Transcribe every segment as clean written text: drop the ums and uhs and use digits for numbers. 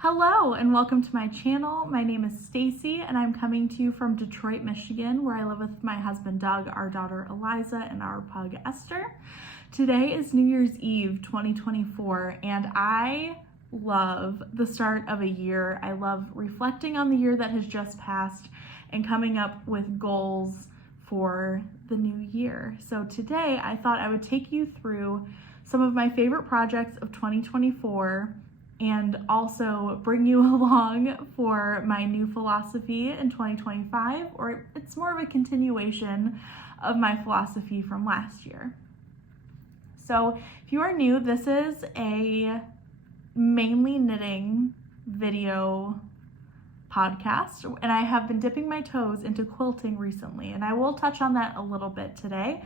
Hello and welcome to my channel. My name is Stacy and I'm coming to you from Detroit, Michigan, where I live with my husband Doug, our daughter Eliza, and our pug Esther. Today is New Year's Eve 2024 and I love the start of a year. I love reflecting on the year that has just passed and coming up with goals for the new year. So today I thought I would take you through some of my favorite projects of 2024 and also bring you along for my new philosophy in 2025, or it's more of a continuation of my philosophy from last year. So if you are new, this is a mainly knitting video podcast, and I have been dipping my toes into quilting recently, and I will touch on that a little bit today,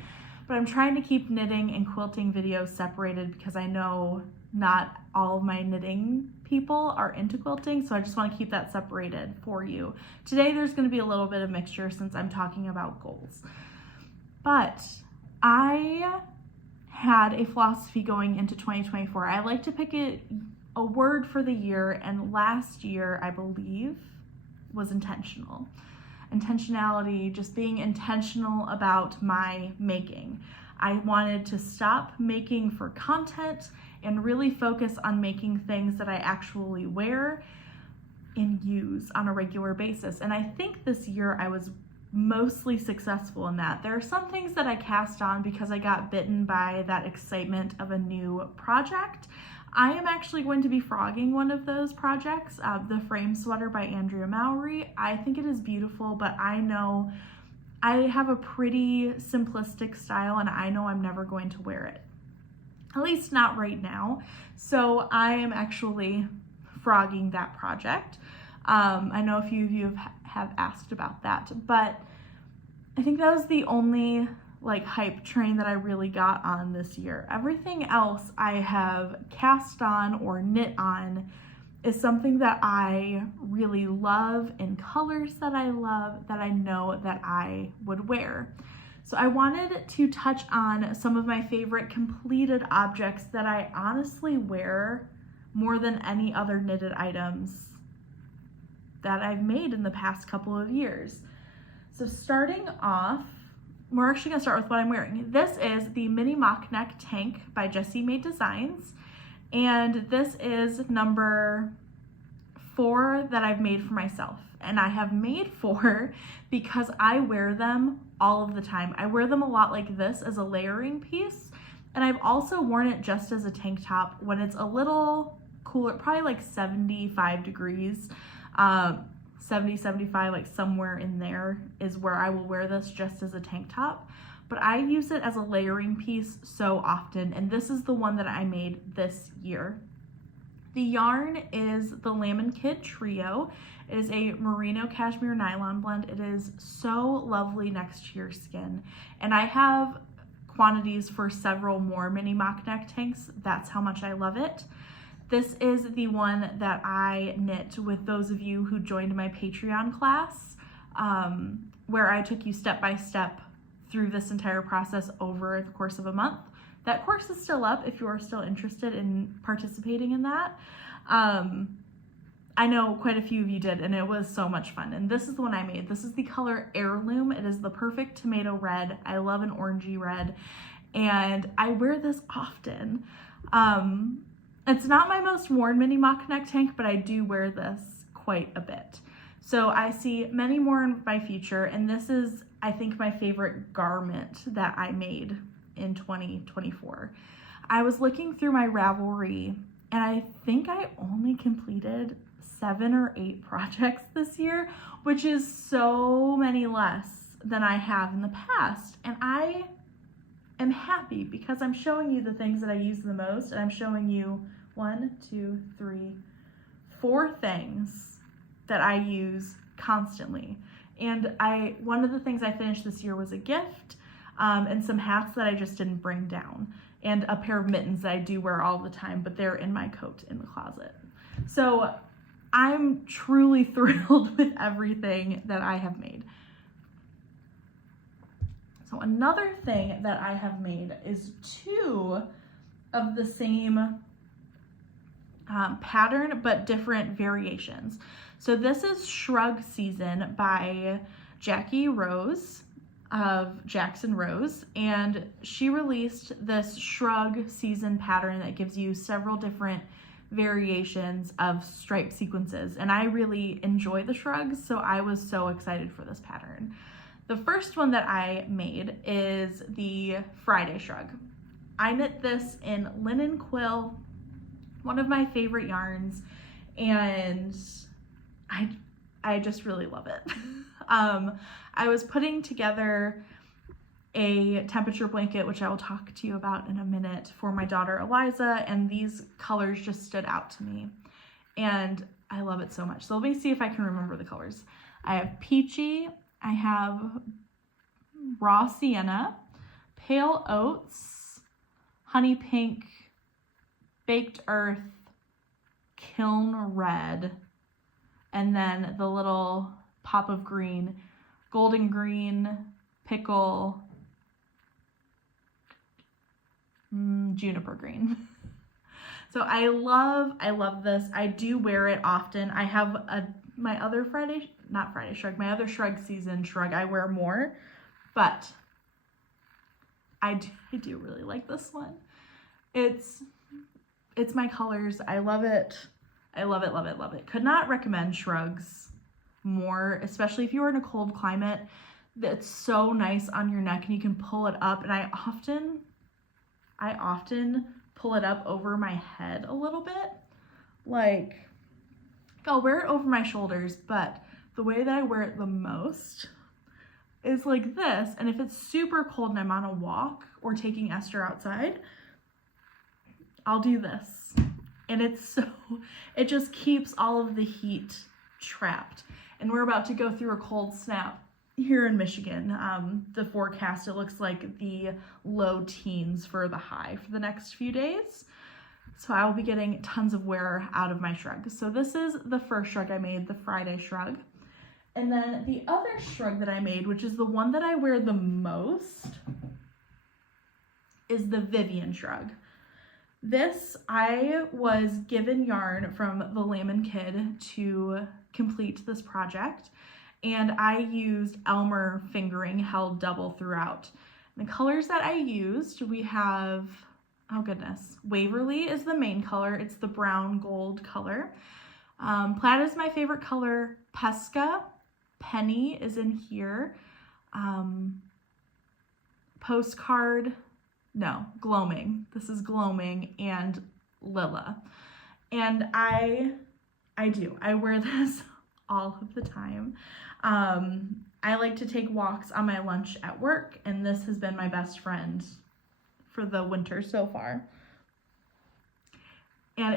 but I'm trying to keep knitting and quilting videos separated because I know not all of my knitting people are into quilting, so I just want to keep that separated for you. Today there's going to be a little bit of mixture since I'm talking about goals. But I had a philosophy going into 2024. I like to pick a word for the year, and last year I believe was intentional. Intentionality, just being intentional about my making. I wanted to stop making for content and really focus on making things that I actually wear and use on a regular basis. And I think this year I was mostly successful in that. There are some things that I cast on because I got bitten by that excitement of a new project. I am actually going to be frogging one of those projects, the frame sweater by Andrea Mowry. I think it is beautiful, but I know I have a pretty simplistic style and I know I'm never going to wear it. At least not right now. So I am actually frogging that project. I know a few of you have asked about that, but I think that was the only hype train that I really got on this year. Everything else I have cast on or knit on is something that I really love, in colors that I love, that I know that I would wear. So I wanted to touch on some of my favorite completed objects that I honestly wear more than any other knitted items that I've made in the past couple of years. So starting off, we're actually gonna start with what I'm wearing. This is the mini mock neck tank by Jessie Made Designs. And this is number 4 that I've made for myself. And I have made 4 because I wear them all of the time. I wear them a lot like this as a layering piece. And I've also worn it just as a tank top when it's a little cooler, probably like 75 degrees, 70, 75, like somewhere in there is where I will wear this just as a tank top. But I use it as a layering piece so often, and this is the one that I made this year. The yarn is the Lamb & Kid Trio. It is a merino cashmere nylon blend. It is so lovely next to your skin. And I have quantities for several more mini mock neck tanks. That's how much I love it. This is the one that I knit with those of you who joined my Patreon class, where I took you step by step through this entire process over the course of a month. That course is still up if you are still interested in participating in that. I know quite a few of you did, and it was so much fun. And this is the one I made. This is the color Heirloom. It is the perfect tomato red. I love an orangey red, and I wear this often. It's not my most worn mini mock neck tank, but I do wear this quite a bit. So I see many more in my future, and this is, I think, my favorite garment that I made in 2024. I was looking through my Ravelry, and I think I only completed 7 or 8 projects this year, which is so many less than I have in the past. And I am happy because I'm showing you the things that I use the most, and I'm showing you 1, 2, 3, 4 things that I use constantly. And one of the things I finished this year was a gift, and some hats that I just didn't bring down, and a pair of mittens that I do wear all the time, but they're in my coat in the closet. So I'm truly thrilled with everything that I have made. So another thing that I have made is 2 of the same pattern, but different variations. So this is Shrug Season by Jackie Rose of Jackson Rose, and she released this Shrug Season pattern that gives you several different variations of stripe sequences, and I really enjoy the shrugs, so I was so excited for this pattern. The first one that I made is the Friday Shrug. I knit this in Linen Quill, one of my favorite yarns, and I just really love it. I was putting together a temperature blanket, which I will talk to you about in a minute, for my daughter Eliza, and these colors just stood out to me, and I love it so much. So let me see if I can remember the colors. I have Peachy, I have Raw Sienna, Pale Oats, Honey Pink, Baked Earth, Kiln Red, and then the little pop of green, Golden Green, Pickle, Juniper Green. So I love this. I do wear it often. I have my other my other Shrug Season Shrug I wear more, but I do really like this one. It's my colors. I love it. I love it, love it, love it. Could not recommend Shrugs more, especially if you're in a cold climate. It's so nice on your neck and you can pull it up, and I often pull it up over my head a little bit. Like, I'll wear it over my shoulders, but the way that I wear it the most is like this. And if it's super cold and I'm on a walk or taking Esther outside, I'll do this. And it just keeps all of the heat trapped. And we're about to go through a cold snap here in Michigan. The forecast, it looks like the low teens for the high for the next few days. So I will be getting tons of wear out of my Shrug. So this is the first Shrug I made, the Friday Shrug. And then the other Shrug that I made, which is the one that I wear the most, is the Vivienne Shrug. This, I was given yarn from the Lamb Kid to complete this project, and I used Elmer fingering held double throughout. The colors that I used, we have, oh goodness, Waverly is the main color. It's the brown gold color. Plaid is my favorite color. Pesca, Penny is in here. Gloaming. This is Gloaming, and Lilla. And I wear this all of the time. I like to take walks on my lunch at work, and this has been my best friend for the winter so far. And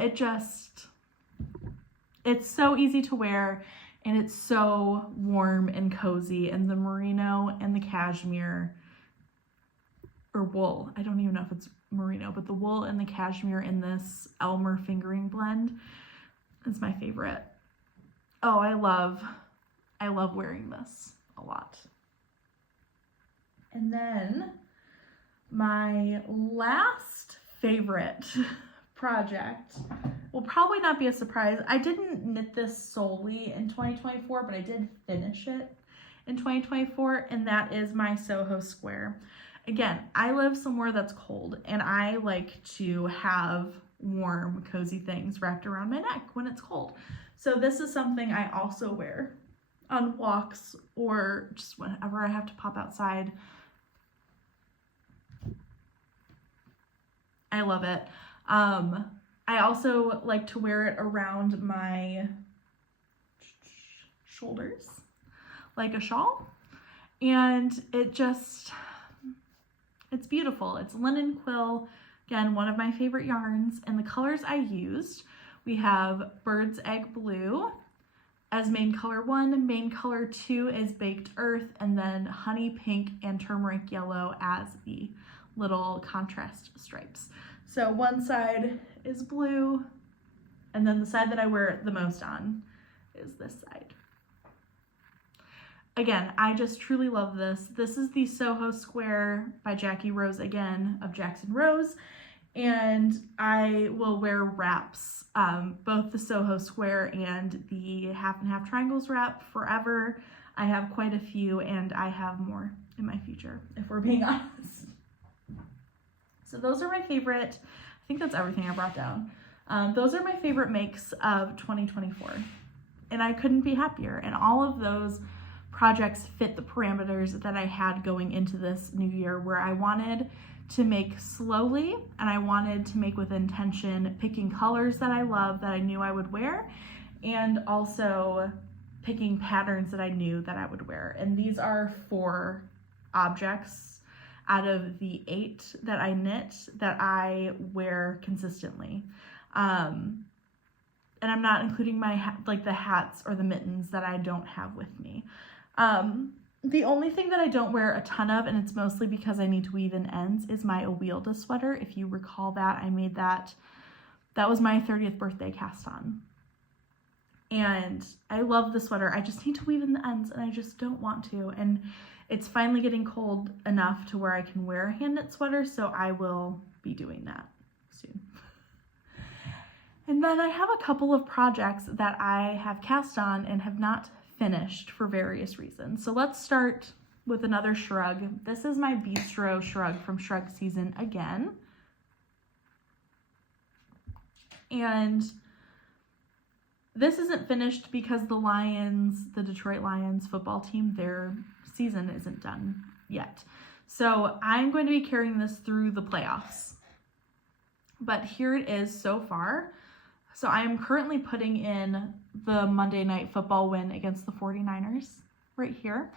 it's so easy to wear, and it's so warm and cozy, and the merino and the cashmere, or wool, I don't even know if it's merino, but the wool and the cashmere in this Elmer fingering blend is my favorite. Oh, I love wearing this a lot. And then my last favorite project will probably not be a surprise. I didn't knit this solely in 2024, but I did finish it in 2024, and that is my Soho Square. Again, I live somewhere that's cold, and I like to have warm, cozy things wrapped around my neck when it's cold. So this is something I also wear on walks or just whenever I have to pop outside. I love it. I also like to wear it around my shoulders like a shawl, and it's beautiful. It's Linen Quill, again, one of my favorite yarns, and the colors I used, we have Bird's Egg Blue as main color 1, main color 2 is Baked Earth, and then Honey Pink and Turmeric Yellow as the little contrast stripes. So one side is blue, and then the side that I wear it the most on is this side. Again, I just truly love this. This is the Soho Square by Jackie Rose, again, of Jackson Rose. And I will wear wraps, both the Soho Square and the half and half triangles wrap forever. I have quite a few, and I have more in my future, if we're being honest. So those are my favorite. I think that's everything I brought down. Those are my favorite makes of 2024, and I couldn't be happier. And all of those projects fit the parameters that I had going into this new year, where I wanted to make slowly and I wanted to make with intention, picking colors that I love that I knew I would wear, and also picking patterns that I knew that I would wear. And these are 4 objects out of the 8 that I knit that I wear consistently. And I'm not including my like the hats or the mittens that I don't have with me. The only thing that I don't wear a ton of, and it's mostly because I need to weave in ends, is my Awilda sweater. If you recall that, I made that. That was my 30th birthday cast on. And I love the sweater. I just need to weave in the ends, and I just don't want to. And it's finally getting cold enough to where I can wear a hand knit sweater, so I will be doing that soon. And then I have a couple of projects that I have cast on and have not finished for various reasons. So let's start with another shrug. This is my Bistro shrug from Shrug season again. And this isn't finished because the Lions, the Detroit Lions football team, their season isn't done yet. So I'm going to be carrying this through the playoffs. But here it is so far. So I am currently putting in the Monday Night Football win against the 49ers right here.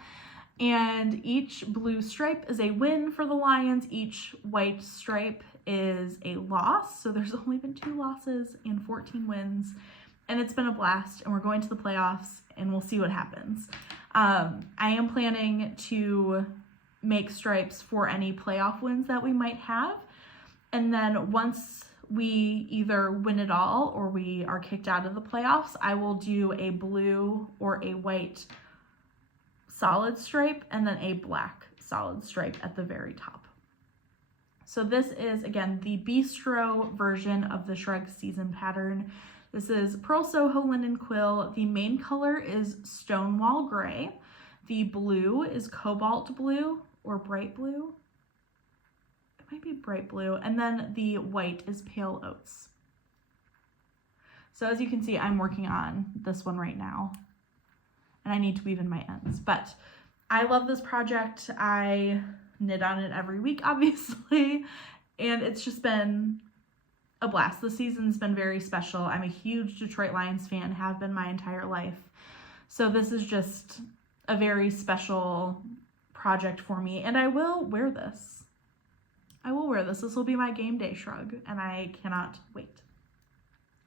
And each blue stripe is a win for the Lions. Each white stripe is a loss. So there's only been 2 losses and 14 wins. And it's been a blast. And we're going to the playoffs and we'll see what happens. I am planning to make stripes for any playoff wins that we might have. And then once we either win it all or we are kicked out of the playoffs, I will do a blue or a white solid stripe and then a black solid stripe at the very top. So this is, again, the Bistro version of the Shrug season pattern. This is Purl Soho Linen Quill. The main color is Stonewall Gray. The blue is Cobalt Blue or Bright Blue. Might be bright blue, and then the white is Pale Oats. So as you can see, I'm working on this one right now, and I need to weave in my ends, but I love this project. I knit on it every week, obviously, and it's just been a blast. The season's been very special. I'm a huge Detroit Lions fan, have been my entire life, so this is just a very special project for me, and I will wear this. I will wear this. This will be my game day shrug, and I cannot wait.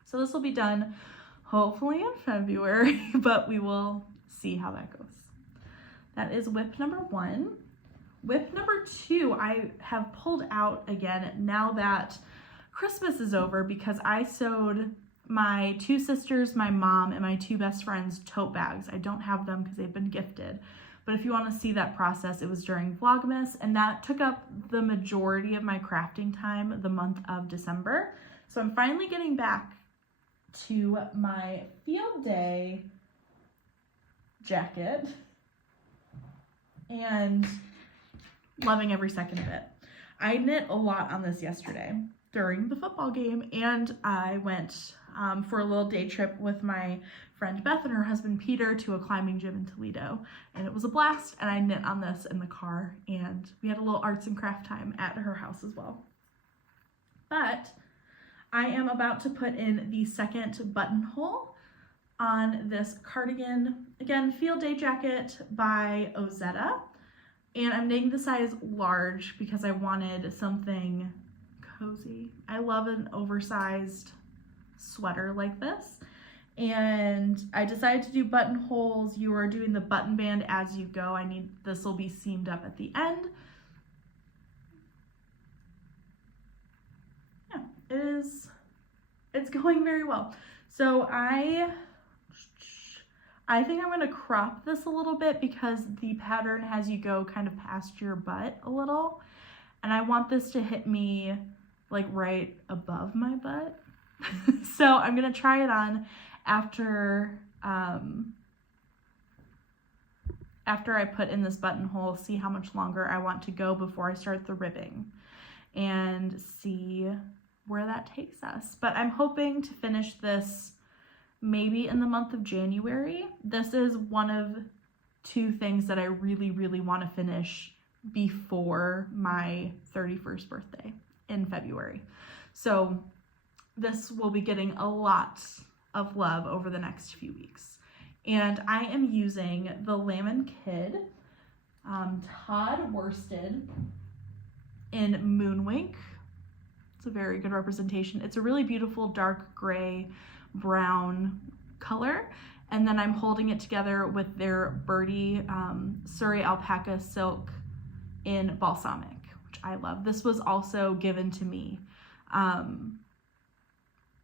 So this will be done hopefully in February, but we will see how that goes. That is whip number 1. Whip number 2, I have pulled out again now that Christmas is over because I sewed my 2 sisters, my mom, and my 2 best friends tote bags. I don't have them because they've been gifted. But if you want to see that process, it was during Vlogmas, and that took up the majority of my crafting time the month of December. So I'm finally getting back to my field day jacket and loving every second of it. I knit a lot on this yesterday during the football game, and I went for a little day trip with my friend Beth and her husband Peter to a climbing gym in Toledo, and it was a blast, and I knit on this in the car, and we had a little arts and craft time at her house as well. But I am about to put in the second buttonhole on this cardigan, again, field day jacket by Ozetta, and I'm knitting the size large because I wanted something cozy. I love an oversized sweater like this, and I decided to do buttonholes. You are doing the button band as you go. This will be seamed up at the end. Yeah, it's going very well. So I think I'm going to crop this a little bit because the pattern has you go kind of past your butt a little, and I want this to hit me like right above my butt. So I'm gonna try it on after I put in this buttonhole, see how much longer I want to go before I start the ribbing, and see where that takes us. But I'm hoping to finish this maybe in the month of January. This is one of 2 things that I really, really want to finish before my 31st birthday in February. So this will be getting a lot of love over the next few weeks. And I am using the Lamb Kid Todd worsted in Moonwink. It's a very good representation. It's a really beautiful dark gray brown color. And then I'm holding it together with their Birdie Surrey Alpaca Silk in Balsamic, which I love. This was also given to me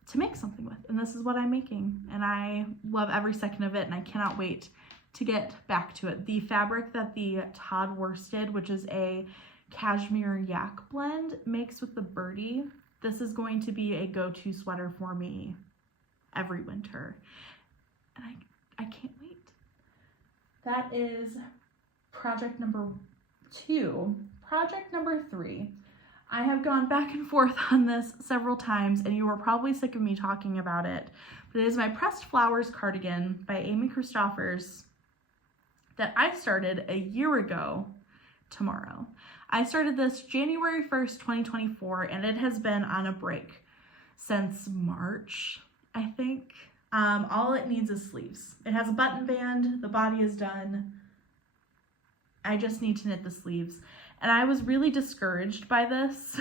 to make something with, and this is what I'm making, and I love every second of it, and I cannot wait to get back to it. The fabric that the Todd worsted, which is a cashmere yak blend, makes with the Birdie, this is going to be a go-to sweater for me every winter, and I can't wait. That is project number 2. Project number 3. I have gone back and forth on this several times, and you are probably sick of me talking about it, but it is my Pressed Flowers cardigan by Amy Christoffers that I started a year ago tomorrow. I started this January 1st, 2024, and it has been on a break since March, I think. All it needs is sleeves. It has a button band, the body is done. I just need to knit the sleeves. And I was really discouraged by this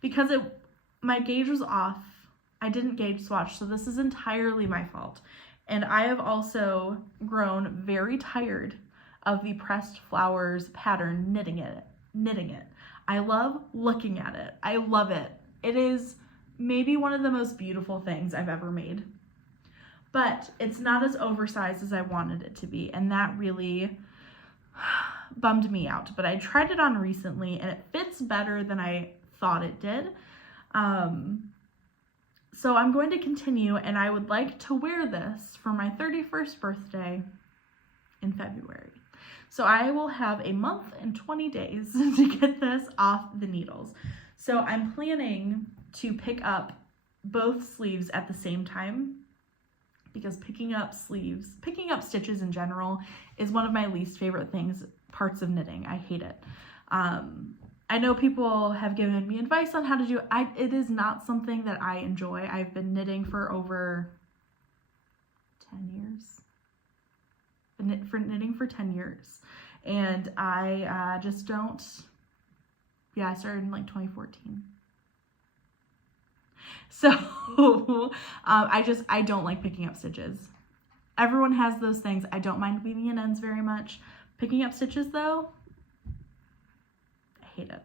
because my gauge was off. I didn't gauge swatch, so this is entirely my fault. And I have also grown very tired of the Pressed Flowers pattern, knitting it. I love looking at it. I love it. It is maybe one of the most beautiful things I've ever made. But it's not as oversized as I wanted it to be, and that really bummed me out. But I tried it on recently, and it fits better than I thought it did. So I'm going to continue, and I would like to wear this for my 31st birthday in February. So I will have a month and 20 days to get this off the needles. So I'm planning to pick up both sleeves at the same time, because picking up stitches in general is one of my least favorite parts of knitting. I hate it. I know people have given me advice on how to do it. It is not something that I enjoy. I've been knitting for over 10 years. Knitting for 10 years. And I just don't, I started in like 2014. So I don't like picking up stitches. Everyone has those things. I don't mind weaving in ends very much. Picking up stitches though, I hate it.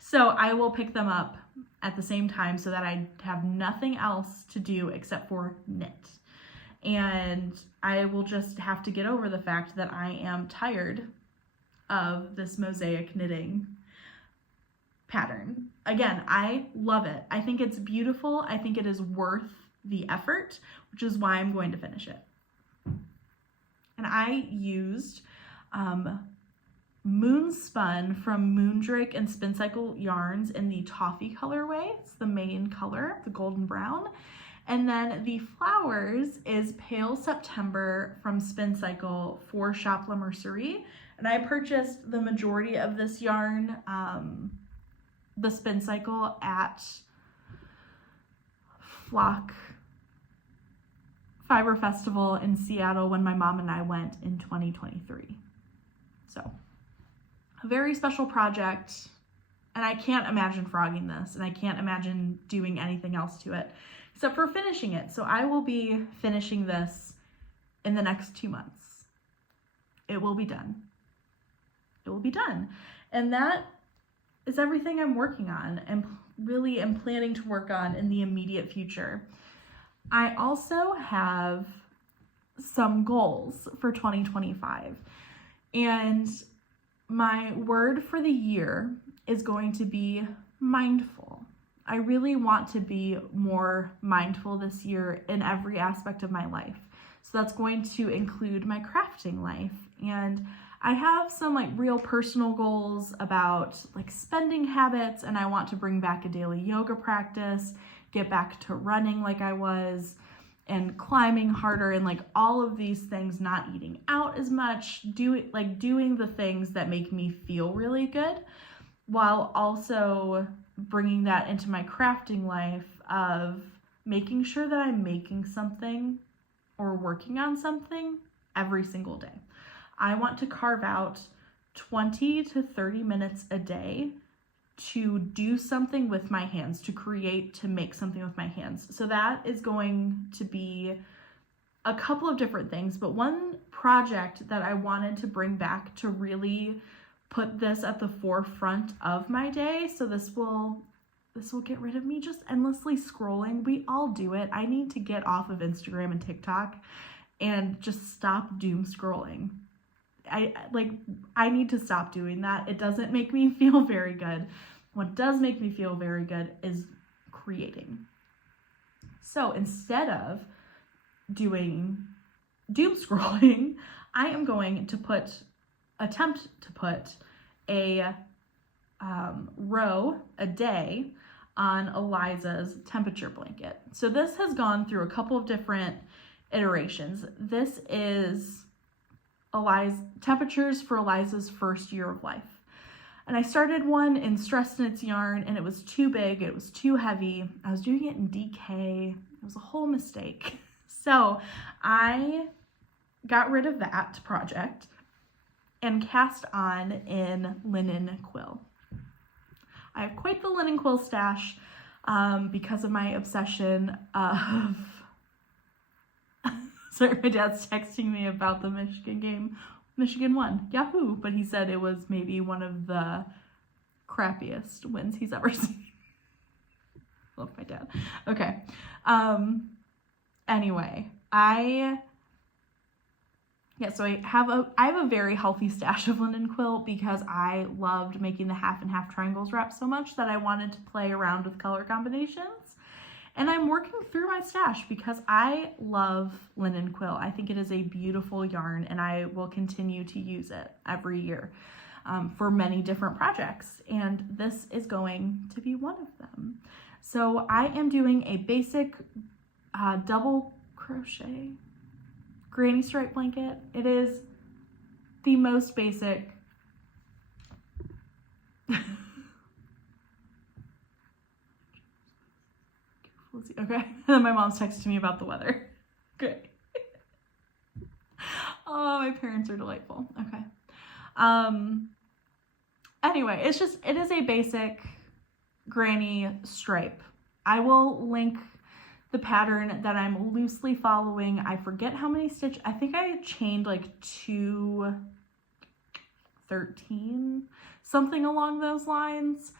So I will pick them up at the same time so that I have nothing else to do except for knit. And I will just have to get over the fact that I am tired of this mosaic knitting pattern. Again, I love it. I think it's beautiful. I think it is worth the effort, which is why I'm going to finish it. And I used Moonspun from Moondrake and Spin Cycle yarns in the toffee colorway. It's the main color, the golden brown. And then the flowers is Pale September from Spin Cycle for Shop La Mercerie. And I purchased the majority of this yarn, the Spin Cycle, at Flock Fiber Festival in Seattle when my mom and I went in 2023. So, a very special project, and I can't imagine frogging this, and I can't imagine doing anything else to it except for finishing it. So I will be finishing this in the next 2 months. It will be done. It will be done. And that is everything I'm working on and really am planning to work on in the immediate future. I also have some goals for 2025. And my word for the year is going to be mindful. I really want to be more mindful this year in every aspect of my life. So that's going to include my crafting life. And I have some like real personal goals about like spending habits, and I want to bring back a daily yoga practice, get back to running like I was, and climbing harder, and like all of these things, not eating out as much, doing the things that make me feel really good, while also bringing that into my crafting life of making sure that I'm making something or working on something every single day. I want to carve out 20 to 30 minutes a day to do something with my hands, to create, to make something with my hands. So that is going to be a couple of different things, but one project that I wanted to bring back to really put this at the forefront of my day. So this will get rid of me just endlessly scrolling. We all do it. I need to get off of Instagram and TikTok and just stop doom scrolling. I need to stop doing that. It doesn't make me feel very good. What does make me feel very good is creating. So instead of doing doom scrolling, I am going to attempt to put a row a day on Elizas temperature blanket. So this has gone through a couple of different iterations. This is temperatures for Elizas first year of life. And I started one in Stress Knits yarn, and it was too big, it was too heavy. I was doing it in DK. It was a whole mistake. So I got rid of that project and cast on in Linen Quill. I have quite the Linen Quill stash because of my obsession of sorry, my dad's texting me about the Michigan game. Michigan won. Yahoo! But he said it was maybe one of the crappiest wins he's ever seen. Love my dad. Okay. Anyway, so I have a very healthy stash of Linen Quill because I loved making the half and half triangles wrap so much that I wanted to play around with color combinations. And I'm working through my stash because I love Linen Quill. I think it is a beautiful yarn, and I will continue to use it every year for many different projects. And this is going to be one of them. So I am doing a basic double crochet granny stripe blanket. It is the most basic. Okay, and then my mom's texting me about the weather. Great. Oh, my parents are delightful. Okay. Anyway, it is a basic granny stripe. I will link the pattern that I'm loosely following. I forget how many stitches. I think I chained like 213, something along those lines.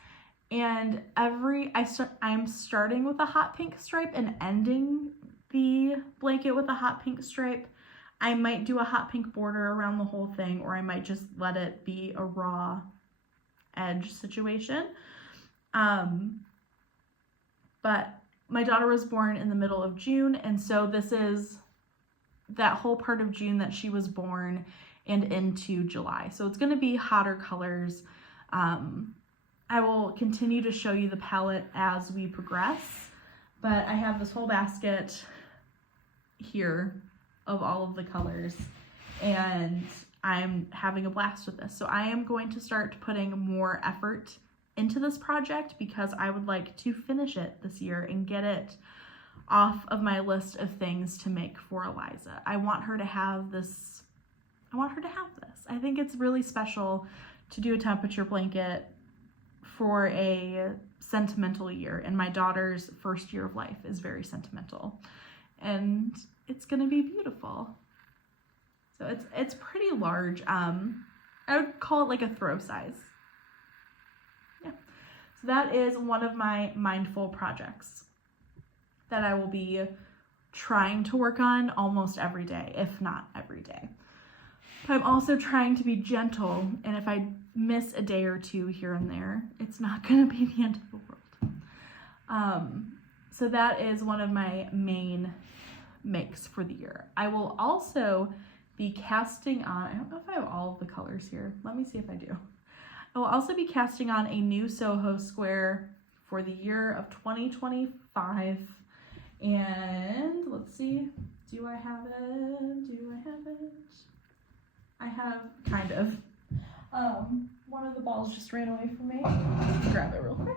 And I'm starting with a hot pink stripe and ending the blanket with a hot pink stripe. I might do a hot pink border around the whole thing, or I might just let it be a raw edge situation. But my daughter was born in the middle of June, and so this is that whole part of June that she was born and into July. So it's going to be hotter colors. I will continue to show you the palette as we progress, but I have this whole basket here of all of the colors, and I'm having a blast with this. So I am going to start putting more effort into this project because I would like to finish it this year and get it off of my list of things to make for Eliza. I want her to have this. I think it's really special to do a temperature blanket for a sentimental year, and my daughter's first year of life is very sentimental, and it's gonna be beautiful. So it's pretty large. I would call it like a throw size. Yeah. So that is one of my mindful projects that I will be trying to work on almost every day, if not every day. But I'm also trying to be gentle, and if I miss a day or two here and there, it's not going to be the end of the world. So that is one of my main makes for the year. I will also be casting on, I don't know if I have all of the colors here. Let me see if I do. I will also be casting on a new Soho Square for the year of 2025. And let's see, do I have it? Do I have it? I have kind of. One of the balls just ran away from me. Grab it real quick.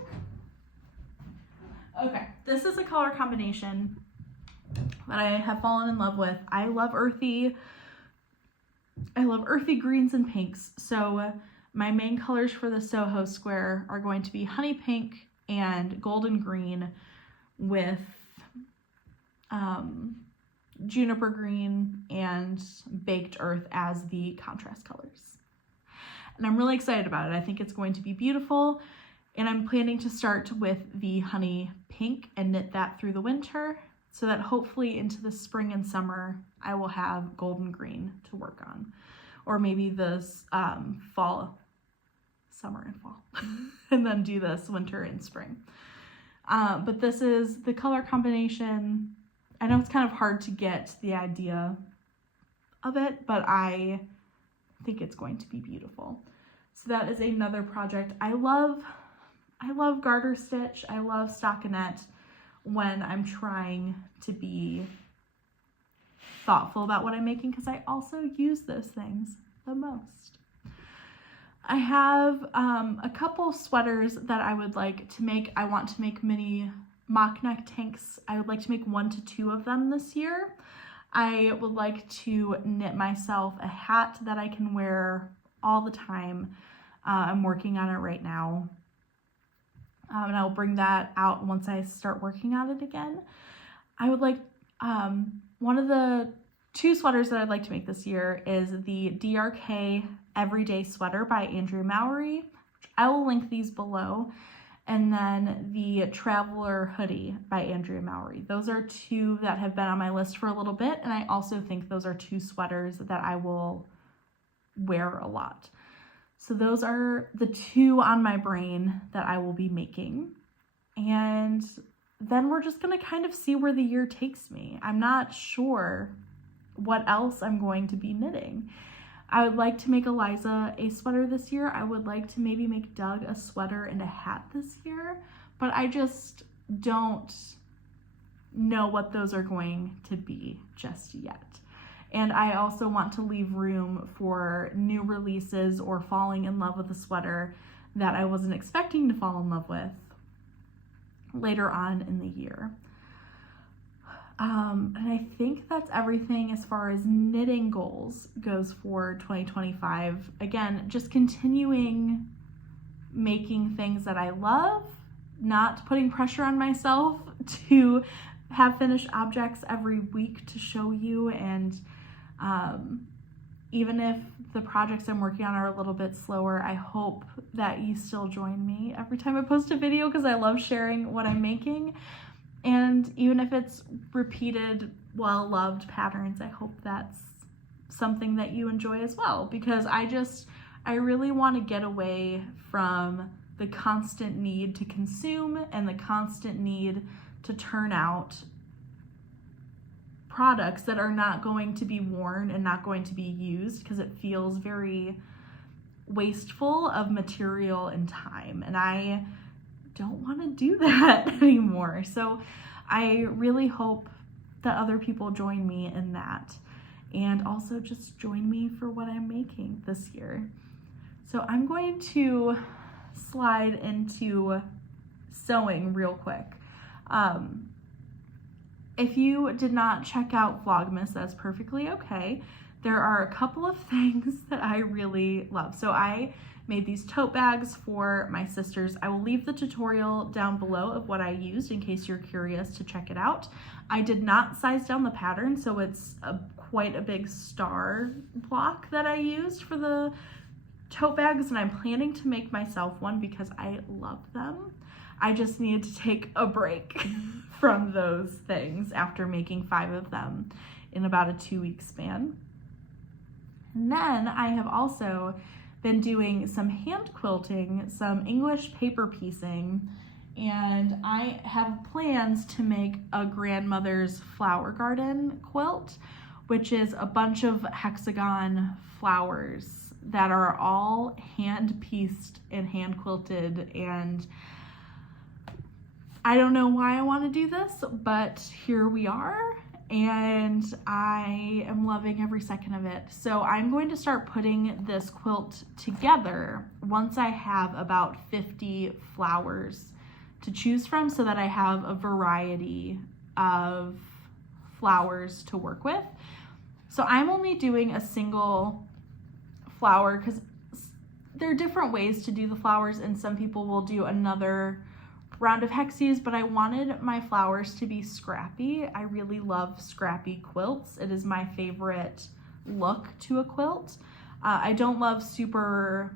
Okay, this is a color combination that I have fallen in love with. I love earthy greens and pinks. So my main colors for the Soho Square are going to be honey pink and golden green with juniper green and baked earth as the contrast colors. And I'm really excited about it. I think it's going to be beautiful. And I'm planning to start with the honey pink and knit that through the winter so that hopefully into the spring and summer, I will have golden green to work on. Or maybe this fall, summer and fall, and then do this winter and spring. But this is the color combination. I know it's kind of hard to get the idea of it, but I think it's going to be beautiful. So that is another project. I love garter stitch. I love stockinette when I'm trying to be thoughtful about what I'm making, because I also use those things the most. I have a couple sweaters that I would like to make. I want to make mini mock neck tanks. I would like to make 1 to 2 of them this year. I would like to knit myself a hat that I can wear all the time. I'm working on it right now. And I'll bring that out once I start working on it again. I would like, one of the 2 sweaters that I'd like to make this year is the DRK Everyday Sweater by Andrea Mowry. I will link these below. And then the Traveler Hoodie by Andrea Mowry. Those are 2 that have been on my list for a little bit. And I also think those are 2 sweaters that I will wear a lot. So those are the 2 on my brain that I will be making. And then we're just going to kind of see where the year takes me. I'm not sure what else I'm going to be knitting. I would like to make Eliza a sweater this year. I would like to maybe make Doug a sweater and a hat this year, but I just don't know what those are going to be just yet. And I also want to leave room for new releases or falling in love with a sweater that I wasn't expecting to fall in love with later on in the year. And I think that's everything as far as knitting goals goes for 2025. Again, just continuing making things that I love, not putting pressure on myself to have finished objects every week to show you. And even if the projects I'm working on are a little bit slower, I hope that you still join me every time I post a video, because I love sharing what I'm making. And even if it's repeated, well-loved patterns, I hope that's something that you enjoy as well, because I really want to get away from the constant need to consume and the constant need to turn out products that are not going to be worn and not going to be used, because it feels very wasteful of material and time, and I don't want to do that anymore. So I really hope that other people join me in that, and also just join me for what I'm making this year. So I'm going to slide into sewing real quick. If you did not check out Vlogmas, that's perfectly okay. There are a couple of things that I really love. So I made these tote bags for my sisters. I will leave the tutorial down below of what I used in case you're curious to check it out. I did not size down the pattern, so it's quite a big star block that I used for the tote bags, and I'm planning to make myself one because I love them. I just needed to take a break from those things after making 5 of them in about a 2-week span. And then I have also been doing some hand quilting, some English paper piecing, and I have plans to make a grandmother's flower garden quilt, which is a bunch of hexagon flowers that are all hand pieced and hand quilted. And I don't know why I want to do this, but here we are, and I am loving every second of it. So I'm going to start putting this quilt together once I have about 50 flowers to choose from, so that I have a variety of flowers to work with. So I'm only doing a single flower because there are different ways to do the flowers, and some people will do another round of hexies, but I wanted my flowers to be scrappy. I really love scrappy quilts. It is my favorite look to a quilt. I don't love super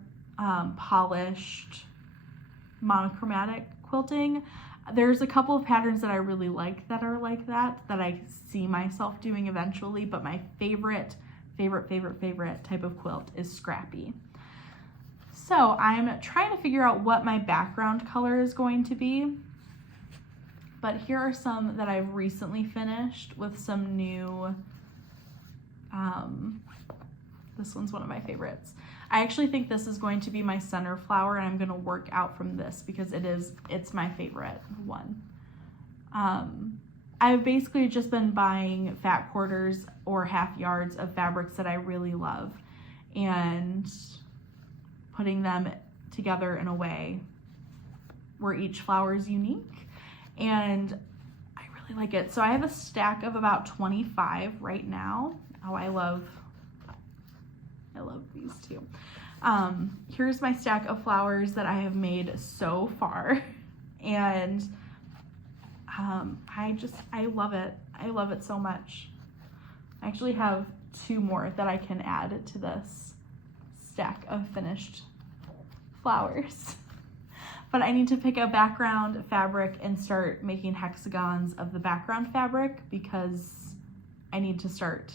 polished monochromatic quilting. There's a couple of patterns that I really like that are like that I see myself doing eventually, but my favorite type of quilt is scrappy. So I'm trying to figure out what my background color is going to be, but here are some that I've recently finished with some new, this one's one of my favorites. I actually think this is going to be my center flower, and I'm going to work out from this because it's my favorite one. I've basically just been buying fat quarters or half yards of fabrics that I really love and putting them together in a way where each flower is unique, and I really like it. So I have a stack of about 25 right now. Oh, I love these too. Here's my stack of flowers that I have made so far, and I love it. I love it so much. I actually have 2 more that I can add to this stack of finished flowers. But I need to pick a background fabric and start making hexagons of the background fabric because I need to start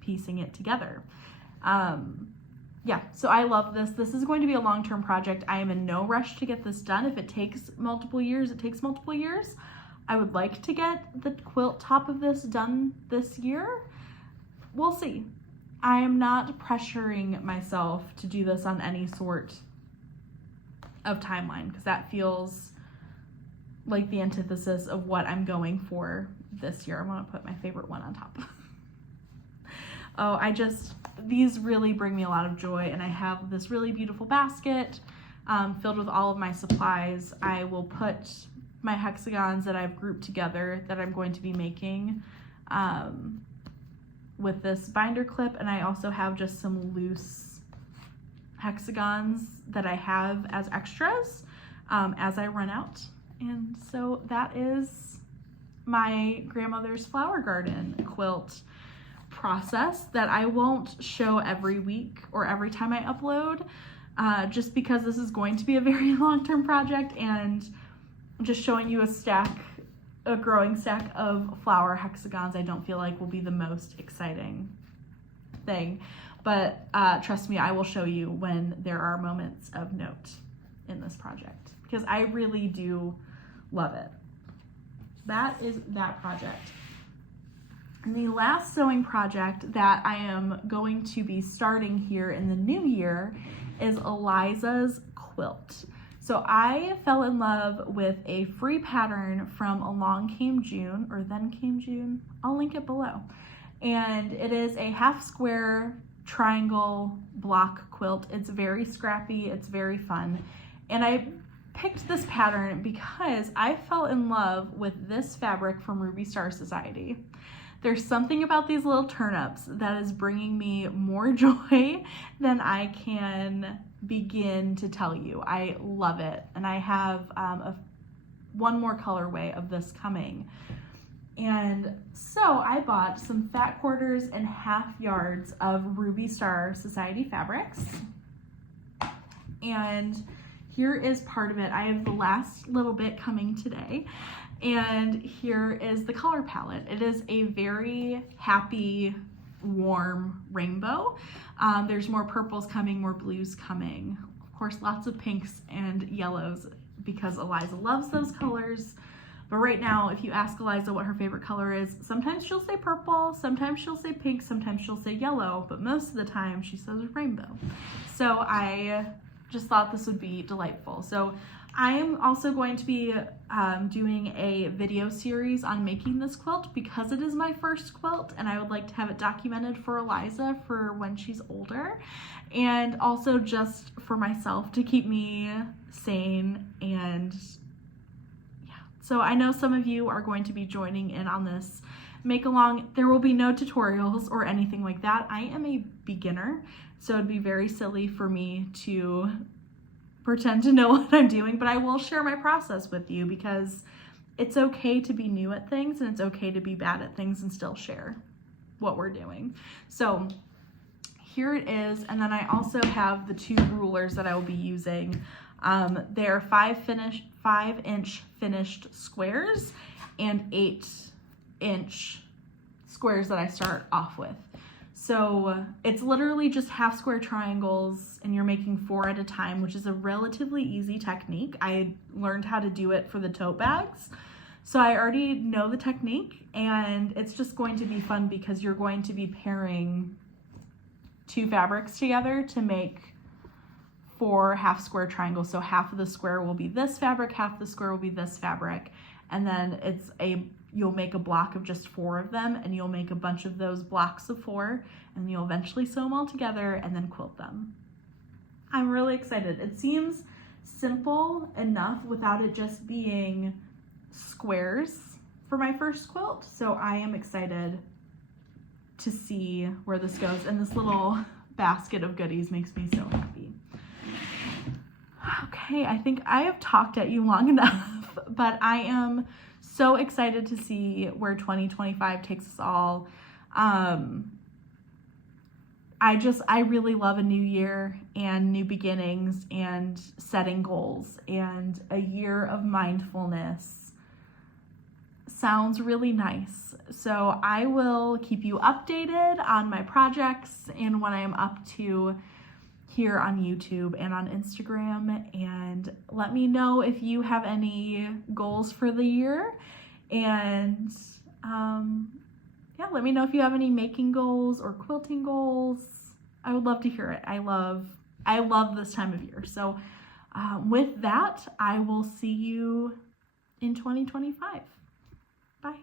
piecing it together. Yeah, so I love this. This is going to be a long-term project. I am in no rush to get this done. If it takes multiple years, it takes multiple years. I would like to get the quilt top of this done this year. We'll see. I am not pressuring myself to do this on any sort of timeline because that feels like the antithesis of what I'm going for this year. I want to put my favorite one on top. Oh, these really bring me a lot of joy, and I have this really beautiful basket filled with all of my supplies. I will put my hexagons that I've grouped together that I'm going to be making with this binder clip, and I also have just some loose hexagons that I have as extras as I run out. And so that is my grandmother's flower garden quilt process that I won't show every week or every time I upload, just because this is going to be a very long-term project, and just showing you a growing stack of flower hexagons I don't feel like will be the most exciting thing. But trust me, I will show you when there are moments of note in this project because I really do love it. That is that project. And the last sewing project that I am going to be starting here in the new year is Elizas Quilt. So I fell in love with a free pattern from Along Came June, or Then Came June. I'll link it below. And it is a half square triangle block quilt. It's very scrappy, it's very fun. And I picked this pattern because I fell in love with this fabric from Ruby Star Society. There's something about these little turnips that is bringing me more joy than I can begin to tell you. I love it. And I have one more colorway of this coming. And so I bought some fat quarters and half yards of Ruby Star Society fabrics. And here is part of it. I have the last little bit coming today. And here is the color palette. It is a very happy warm rainbow. There's more purples coming, more blues coming. Of course, lots of pinks and yellows because Eliza loves those colors. But right now, if you ask Eliza what her favorite color is, sometimes she'll say purple, sometimes she'll say pink, sometimes she'll say yellow, but most of the time she says rainbow. So I just thought this would be delightful. So I am also going to be doing a video series on making this quilt because it is my first quilt and I would like to have it documented for Eliza for when she's older, and also just for myself to keep me sane. And so I know some of you are going to be joining in on this make along. There will be no tutorials or anything like that. I am a beginner, so it'd be very silly for me to pretend to know what I'm doing, but I will share my process with you because it's okay to be new at things and it's okay to be bad at things and still share what we're doing. So here it is, and then I also have the 2 rulers that I will be using. They're 5-inch finished squares and 8-inch squares that I start off with. So it's literally just half square triangles and you're making 4 at a time, which is a relatively easy technique. I learned how to do it for the tote bags. So I already know the technique, and it's just going to be fun because you're going to be pairing 2 fabrics together to make 4 half square triangles. So half of the square will be this fabric, half of the square will be this fabric, and then you'll make a block of just 4 of them, and you'll make a bunch of those blocks of 4, and you'll eventually sew them all together and then quilt them. I'm really excited. It seems simple enough without it just being squares for my first quilt, so I am excited to see where this goes, and this little basket of goodies makes me so happy. Okay, I think I have talked at you long enough, but I am so excited to see where 2025 takes us all. I really love a new year and new beginnings and setting goals, and a year of mindfulness sounds really nice. So I will keep you updated on my projects and what I am up to here on YouTube and on Instagram, and let me know if you have any goals for the year, and let me know if you have any making goals or quilting goals. I would love to hear it. I love this time of year. So with that, I will see you in 2025. Bye.